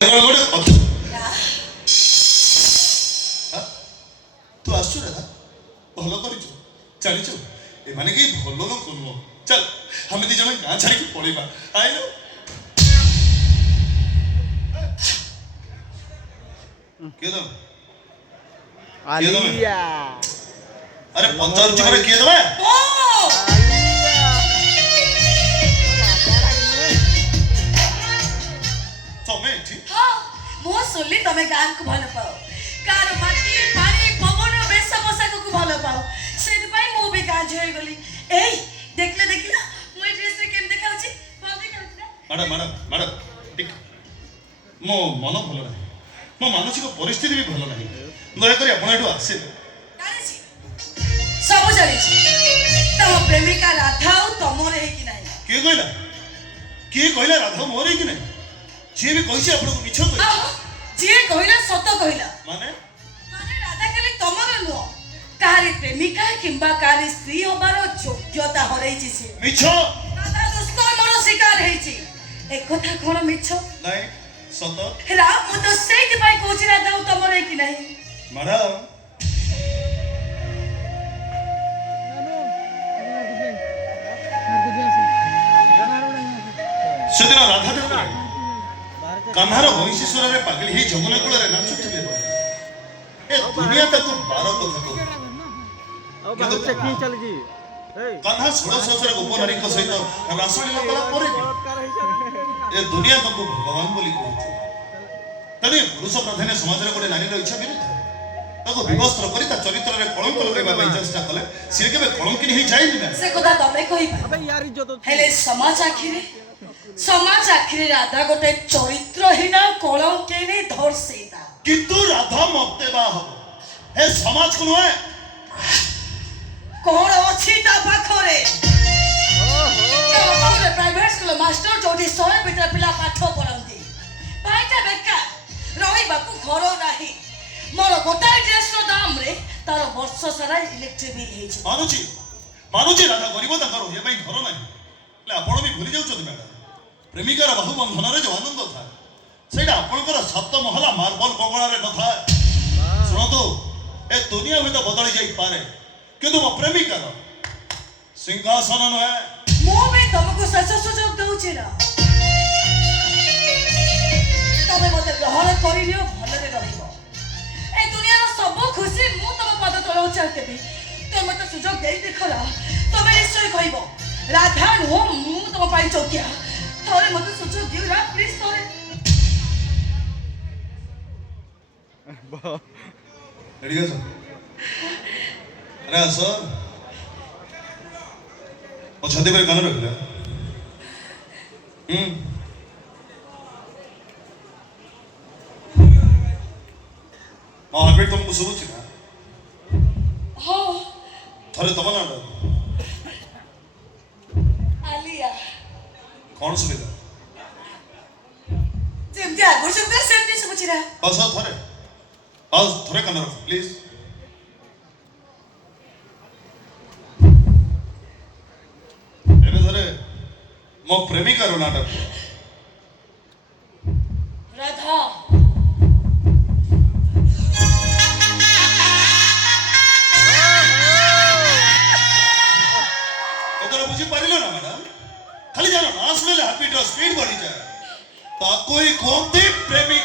तू आसु राधा भल कर जानी एमाने कहीं भल लोक नुह चल हम दी जन गाँ छाड़ी पड़ेगा आई किए दम आलिया अरे पंचायत चुप किए दबे तमे ठीक हाँ मो सुनली तमे गान को भल पाओ कार माटी पानी पवन बेस पोशाक को भल पाओ सेति पई मो भी गान होई गली एई देखला मो ड्रेस रे केम देखाउची भल देखाउची ना मैडम मैडम ठीक मो मन भल ना मो मानसिक परिस्थिति भी भल ना दयाकोरी आपण एठू आसे जानिछि सब जानिछि तम प्रेमिका राधा तमरे हे कि नाही किए कहला राधा मोर है कि नहीं जी भी कहिछि आपण को मिछ कहि जे कहला सत कहला माने राधा खाली तमर नुह कारी प्रेमिका किंबा कारी स्त्री होबार योग्यता हरैछि से मिछ राधा दुष्कर्मर शिकार हेछि एक कथा कोन मिछ नहीं सत हेला मु तो सेति पई कहछि राधा तमर है कि नहीं मैडम सेदिन राधा ठाकुर कान्हार वंशीश्वर पागली ही जमुना कूल नाचुले ए दुनिया तक बार कथा कान्हा 16 वर्षर गोपनारी सहित रासलीला कला पर ए दुनिया तुमको भगवान बोली कहते तने पुरुष प्रधान समाज रे गोटे नारी इच्छा विरुद्ध ताको विवस्त्र करी ता चरित्र रे कलंक लगाइबा पई चेष्टा कले से केबे कलंकिनी ही जाइनि ना से कथा तमे कहि अबे यार इज्जत हेले समाज आखिरे राधा गोटे चरित्रहीन कलंकिनी धर्षिता किंतु राधा मते बा हो हे समाज को नय कोन अछि ता पाखरे ओहो प्राइवेट स्कूल मास्टर जोडी 100 भीतर पिला पाठ पढंती पाइटा बेका रहिबाकू घर नाही मोर गोटा ड्रेस रो दाम रे तार वर्ष सारा इलेक्ट्रिक बिल हे छै मानुची राधा गरीब ताकर होय पई घर नाही ले आपण भी भूली जाउछत मैडम प्रेमिकार बाहु बंधन रे जो आनंद था सेटा आपनकर सप्त महला मार्बल बंगला रे न था सुनो तो ए दुनिया में तो बदल जाई पारे किंतु वो प्रेमिकार सिंहासन न है मो में तुमको सच सुजोग दउछि ना तबे मते ग्रहण करिलियो भलरे रहिबो ए दुनिया रो सब खुशी मु तम पद तळे उचारतेबी तो मते सुजोग देई देखला तबे निश्चय कहइबो राधा नो मु तम पाई चौकिया थोड़े मते सुजोग दियो रा प्लीज थोड़े रेडी हो अरे सर ओ छाती पर कान रखला हार्टबीट तुमको सुबुची ना हां थरे तम ना आलिया कौन सुविधा जेमती आगो सुविधा सेमती सुबुची रा बस थरे कान रख प्लीज एबे थरे मो प्रेमिका रो नाटक राधा बुझी पारिल ना मैडम खाली जानो ना सुनले हार्ट बीट स्पीड बढ़ी जाए ताको ही कहते प्रेमी